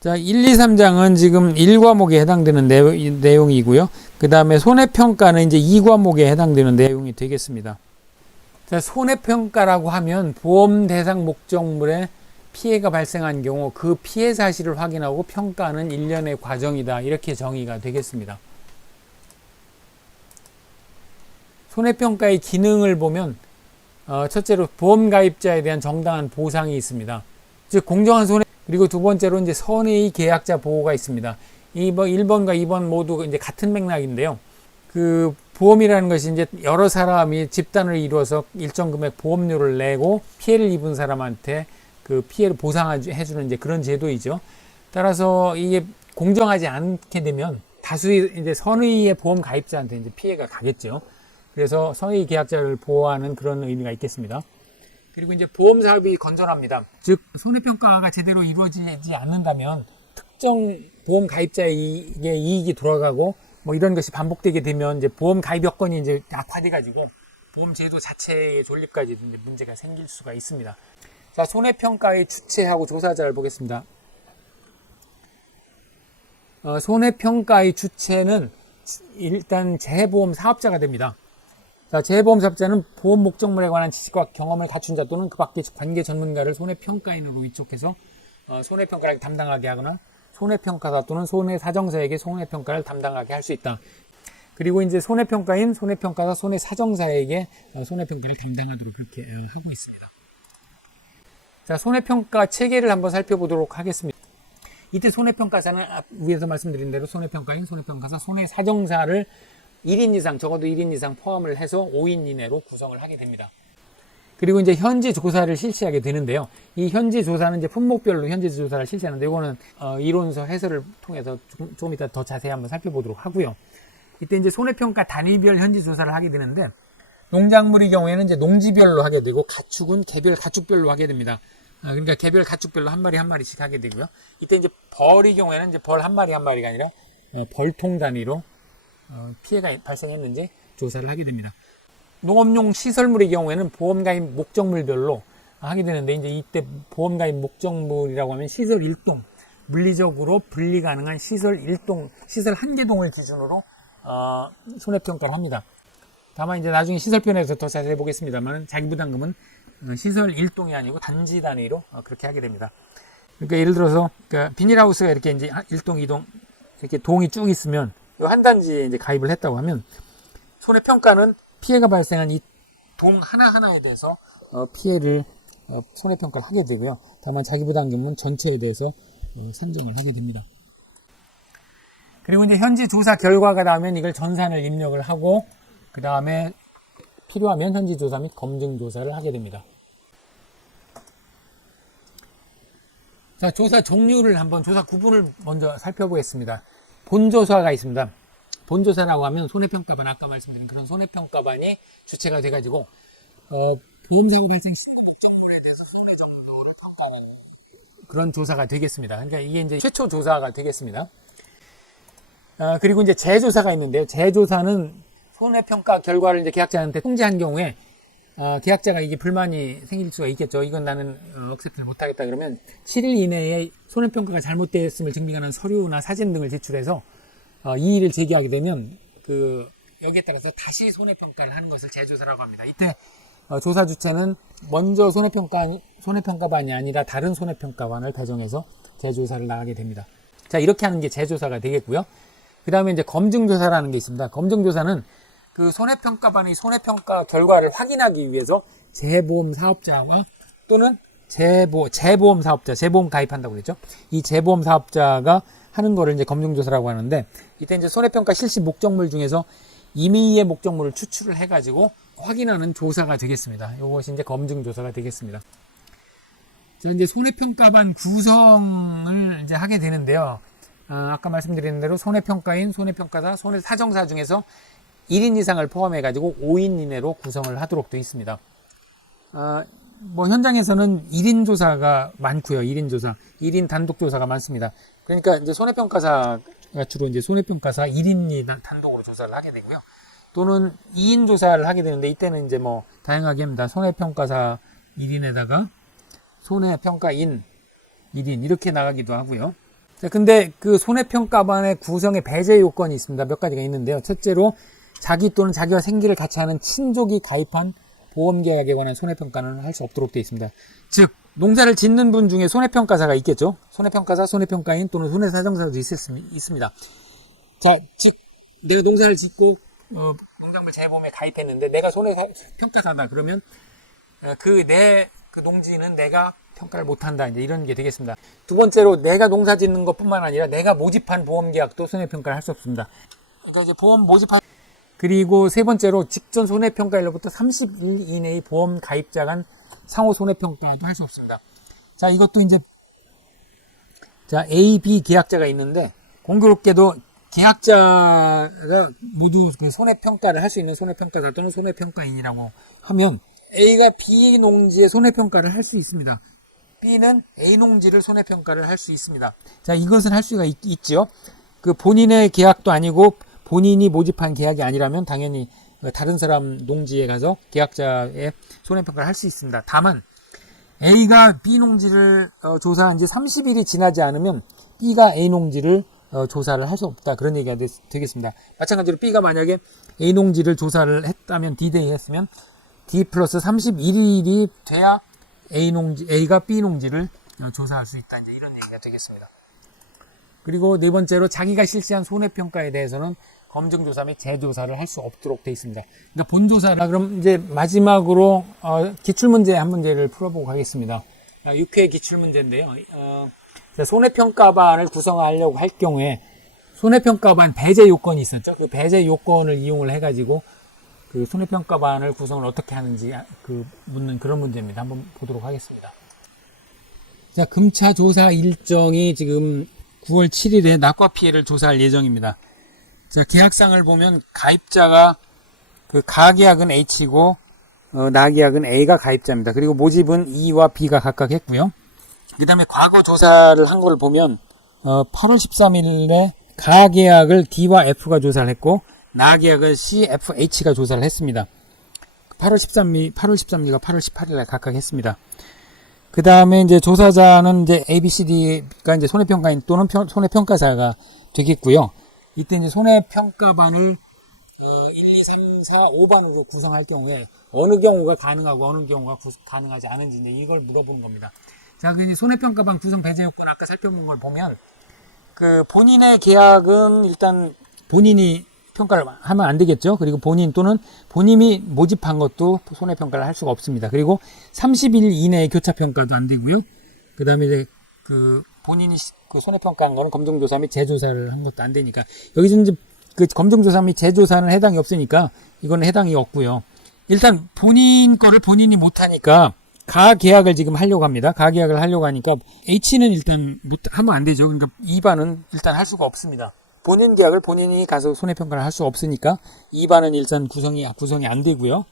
자, 1, 2, 3장은 지금 1과목에 해당되는 내용이고요. 그 다음에 손해평가는 이제 2과목에 해당되는 내용이 되겠습니다. 자, 손해평가라고 하면 보험 대상 목적물에 피해가 발생한 경우 그 피해 사실을 확인하고 평가하는 일련의 과정이다. 이렇게 정의가 되겠습니다. 손해평가의 기능을 보면 첫째로 보험 가입자에 대한 정당한 보상이 있습니다. 즉 공정한 손해, 그리고 두 번째로 이제 선의 계약자 보호가 있습니다. 1번과 2번 모두 이제 같은 맥락인데요. 그 보험이라는 것이 이제 여러 사람이 집단을 이루어서 일정 금액 보험료를 내고 피해를 입은 사람한테 그 피해를 보상해주는 이제 그런 제도이죠. 따라서 이게 공정하지 않게 되면 다수의 이제 선의의 보험 가입자한테 이제 피해가 가겠죠. 그래서 선의 계약자를 보호하는 그런 의미가 있겠습니다. 그리고 이제 보험 사업이 건전합니다. 즉 손해평가가 제대로 이루어지지 않는다면 특정 보험 가입자의 이익이 돌아가고 뭐 이런 것이 반복되게 되면 이제 보험 가입 여건이 이제 악화돼가지고 보험 제도 자체의 존립까지도 이제 문제가 생길 수가 있습니다. 자, 손해평가의 주체하고 조사자를 보겠습니다. 손해평가의 주체는 일단 재보험 사업자가 됩니다. 자, 재보험 사업자는 보험 목적물에 관한 지식과 경험을 갖춘 자 또는 그 밖의 관계 전문가를 손해평가인으로 위촉해서 손해평가를 담당하게 하거나 손해평가사 또는 손해사정사에게 손해평가를 담당하게 할 수 있다. 그리고 이제 손해평가인, 손해평가사, 손해사정사에게 손해평가를 담당하도록 그렇게 하고 있습니다. 자, 손해평가 체계를 한번 살펴보도록 하겠습니다. 이때 손해평가사는 위에서 말씀드린 대로 손해평가인, 손해평가사, 손해사정사를 1인 이상, 적어도 1인 이상 포함을 해서 5인 이내로 구성을 하게 됩니다. 그리고 이제 현지 조사를 실시하게 되는데요. 이 현지 조사는 이제 품목별로 현지 조사를 실시하는데 이거는 이론서 해설을 통해서 조금 이따 더 자세히 한번 살펴보도록 하고요. 이때 이제 손해평가 단위별 현지 조사를 하게 되는데 농작물의 경우에는 이제 농지별로 하게 되고 가축은 개별 가축별로 하게 됩니다. 그러니까 개별 가축별로 한 마리 한 마리씩 하게 되고요. 이때 이제 벌의 경우에는 이제 벌 한 마리 한 마리가 아니라 벌통 단위로 피해가 발생했는지 조사를 하게 됩니다. 농업용 시설물의 경우에는 보험가입 목적물별로 하게 되는데 이제 이때 보험가입 목적물이라고 하면 시설 1동, 물리적으로 분리 가능한 시설 1동, 시설 1개 동을 기준으로 손해평가를 합니다. 다만 이제 나중에 시설편에서 더 자세히 보겠습니다만 자기부담금은 시설 1동이 아니고 단지 단위로 그렇게 하게 됩니다. 그러니까 예를 들어서 그러니까 비닐하우스가 이렇게 이제 1동, 2동 이렇게 동이 쭉 있으면 한 단지에 이제 가입을 했다고 하면 손해평가는 피해가 발생한 이 동 하나하나에 대해서 피해를 손해평가를 하게 되고요. 다만 자기부담금은 전체에 대해서 산정을 하게 됩니다. 그리고 이제 현지 조사 결과가 나오면 이걸 전산을 입력을 하고 그 다음에 필요하면 현지 조사 및 검증 조사를 하게 됩니다. 자, 조사 종류를 한번 조사 구분을 먼저 살펴보겠습니다. 본조사가 있습니다. 본조사라고 하면 손해평가반, 아까 말씀드린 그런 손해평가반이 주체가 돼가지고 보험사고 발생 시 목적물에 대해서 손해 정도를 평가하는 그런 조사가 되겠습니다. 그러니까 이게 이제 최초 조사가 되겠습니다. 그리고 이제 재조사가 있는데요. 재조사는 손해평가 결과를 이제 계약자한테 통지한 경우에 계약자가 이게 불만이 생길 수가 있겠죠. 이건 나는 억셉트를 못하겠다 그러면 7일 이내에 손해평가가 잘못되었음을 증빙하는 서류나 사진 등을 제출해서 이의를 제기하게 되면 여기에 따라서 다시 손해평가를 하는 것을 재조사라고 합니다. 이때 조사 주체는 먼저 손해평가반이 아니라 다른 손해평가반을 배정해서 재조사를 나가게 됩니다. 자, 이렇게 하는 게 재조사가 되겠고요. 그 다음에 이제 검증조사라는 게 있습니다. 검증조사는 그 손해평가반의 손해평가 결과를 확인하기 위해서 재보험 사업자와 또는 재보험 사업자, 재보험 가입한다고 그랬죠. 이 재보험 사업자가 하는 거를 이제 검증조사라고 하는데 이때 이제 손해평가 실시 목적물 중에서 임의의 목적물을 추출을 해가지고 확인하는 조사가 되겠습니다. 이것이 이제 검증조사가 되겠습니다. 자, 이제 손해평가반 구성을 이제 하게 되는데요. 아까 말씀드린 대로 손해평가인, 손해평가사, 손해사정사 중에서 1인 이상을 포함해가지고 5인 이내로 구성을 하도록 되어 있습니다. 뭐 현장에서는 1인 조사가 많고요. 1인 조사, 1인 단독 조사가 많습니다. 그러니까 이제 손해평가사가 주로 이제 손해평가사 1인이 단독으로 조사를 하게 되고요. 또는 2인 조사를 하게 되는데 이때는 이제 뭐 다양하게 합니다. 손해평가사 1인에다가 손해평가인 1인 이렇게 나가기도 하고요. 자, 근데 그 손해평가반의 구성에 배제 요건이 있습니다. 몇 가지가 있는데요. 첫째로 자기 또는 자기와 생계를 같이 하는 친족이 가입한 보험계약에 관한 손해평가는 할 수 없도록 되어 있습니다. 즉 농사를 짓는 분 중에 손해평가사가 있겠죠. 손해평가사, 손해평가인 또는 손해사정사도 있습니다. 자, 즉 내가 농사를 짓고 농작물 재보험에 가입했는데 내가 손해평가사다 그러면 그 농지는 내가 평가를 못한다. 이제 이런 게 되겠습니다. 두 번째로 내가 농사 짓는 것뿐만 아니라 내가 모집한 보험계약도 손해평가를 할 수 없습니다. 그러니까 이제 보험 모집한 그리고 세 번째로 직전 손해평가일로부터 30일 이내의 보험 가입자 간 상호 손해평가도 할 수 없습니다. 자, 이것도 이제 자 A, B 계약자가 있는데 공교롭게도 계약자가 모두 그 손해평가를 할 수 있는 손해평가사 또는 손해평가인이라고 하면 A가 B 농지의 손해평가를 할 수 있습니다. B는 A 농지를 손해평가를 할 수 있습니다. 자, 이것은 할 수가 있지요. 그 본인의 계약도 아니고 본인이 모집한 계약이 아니라면 당연히 다른 사람 농지에 가서 계약자의 손해평가를 할 수 있습니다. 다만 A가 B 농지를 조사한 지 30일이 지나지 않으면 B가 A 농지를 조사를 할 수 없다. 그런 얘기가 되겠습니다. 마찬가지로 B가 만약에 A 농지를 조사를 했다면 D-Day 했으면 D 플러스 31일이 돼야 A가 B 농지를 조사할 수 있다. 이제 이런 얘기가 되겠습니다. 그리고 네 번째로 자기가 실시한 손해평가에 대해서는 검증조사 및 재조사를 할 수 없도록 되어 있습니다. 그러니까 본조사라 그럼 이제 마지막으로 기출문제 한 문제를 풀어보고 가겠습니다. 6회 기출문제인데요. 손해평가반을 구성하려고 할 경우에 손해평가반 배제 요건이 있었죠. 그 배제 요건을 이용을 해가지고 그 손해평가반을 구성을 어떻게 하는지 묻는 그런 문제입니다. 한번 보도록 하겠습니다. 자, 금차 조사 일정이 지금 9월 7일에 낙과 피해를 조사할 예정입니다. 자, 계약상을 보면 가입자가 그 가계약은 H고 나계약은 A가 가입자입니다. 그리고 모집은 E와 B가 각각 했고요. 그 다음에 과거 조사를 한 걸 보면 8월 13일에 가계약을 D와 F가 조사를 했고 나계약을 C, F, H가 조사를 했습니다. 8월 13일과 8월 18일에 각각 했습니다. 그 다음에 이제 조사자는 이제 A, B, C, D가 이제 손해평가인 또는 손해평가사가 되겠고요. 이때 이제 손해평가반을 1, 2, 3, 4, 5반으로 구성할 경우에 어느 경우가 가능하고 어느 경우가 가능하지 않은지 이제 이걸 물어보는 겁니다. 자, 그 이제 손해평가반 구성 배제 요건 아까 살펴본 걸 보면 그 본인의 계약은 일단 본인이 평가를 하면 안 되겠죠. 그리고 본인 또는 본인이 모집한 것도 손해평가를 할 수가 없습니다. 그리고 30일 이내에 교차평가도 안 되고요. 그 다음에 이제 그 본인이 그 손해평가한 거는 검증조사 및 재조사를 한 것도 안 되니까 여기서 이제 그 검증조사 및 재조사는 해당이 없으니까 이거는 해당이 없고요. 일단 본인 거를 본인이 못하니까 가계약을 지금 하려고 합니다. 가계약을 하려고 하니까 H는 일단 하면 안 되죠. 그러니까 2반은 일단 할 수가 없습니다. 본인 계약을 본인이 가서 손해평가를 할 수 없으니까 2반은 일단 구성이 안 되고요.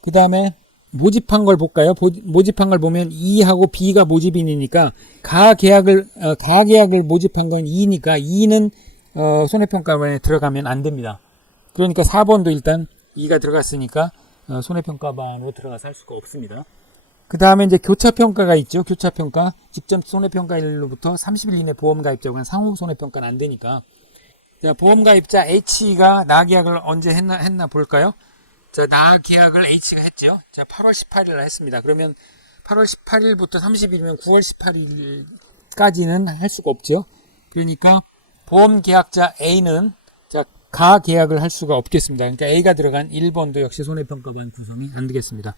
그 다음에 모집한 걸 볼까요? 모집한 걸 보면 E하고 B가 모집인이니까 가계약을 모집한 건 E니까 E는 손해평가반에 들어가면 안 됩니다. 그러니까 4번도 일단 E가 들어갔으니까 손해평가반으로 들어가서 할 수가 없습니다. 그 다음에 이제 교차평가가 있죠. 교차평가. 직접 손해평가일로부터 30일 이내 보험가입자와 상호 손해평가는 안 되니까. 자, 보험가입자 H가 나계약을 언제 했나 볼까요? 자, 나계약을 H가 했죠. 자, 8월 18일 했습니다. 그러면 8월 18일부터 30일이면 9월 18일까지는 할 수가 없죠. 그러니까 보험계약자 A는 자, 가계약을 할 수가 없겠습니다. 그러니까 A가 들어간 1번도 역시 손해평가반 구성이 안 되겠습니다.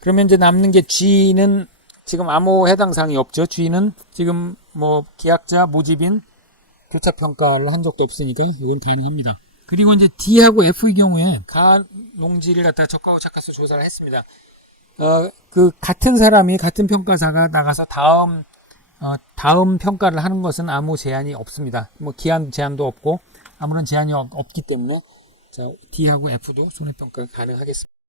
그러면 이제 남는 게 G는 지금 아무 해당 사항이 없죠. G는 지금 뭐 계약자, 모집인, 교차평가를 한 적도 없으니까 이건 가능합니다. 그리고 이제 D하고 F의 경우에 가 농지를 갖다가 적하고 작가서 조사를 했습니다. 그 같은 사람이 같은 평가사가 나가서 다음 평가를 하는 것은 아무 제한이 없습니다. 뭐 기한 제한도 없고 아무런 제한이 없기 때문에 자, D하고 F도 손해평가 가능하겠습니다.